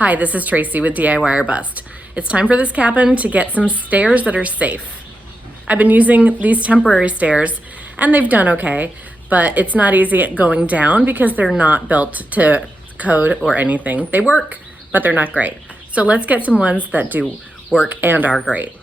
Hi, this is Tracy with DIY or Bust. It's time for this cabin to get some stairs that are safe. I've been using these temporary stairs and they've done okay, but it's not easy going down because they're not built to code or anything. They work, but they're not great. So let's get some ones that do work and are great.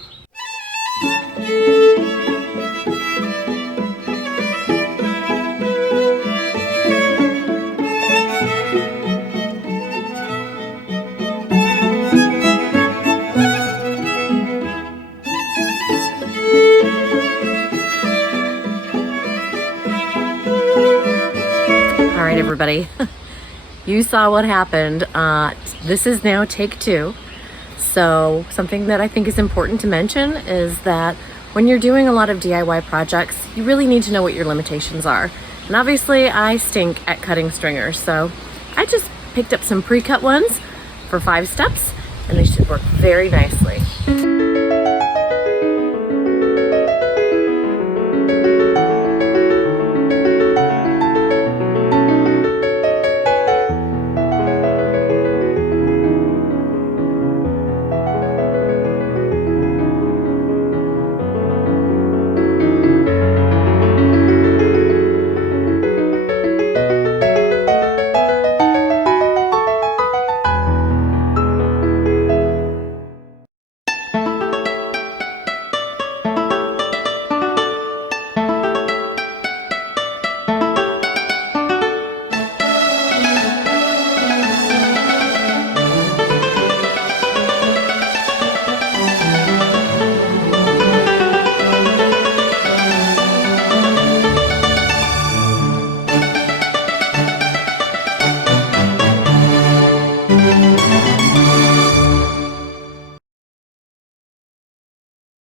All right, everybody, you saw what happened. This is now take two. So something that I think is important to mention is that when you're doing a lot of DIY projects, you really need to know what your limitations are. And obviously I stink at cutting stringers, so I just picked up some pre-cut ones for 5 steps and they should work very nicely.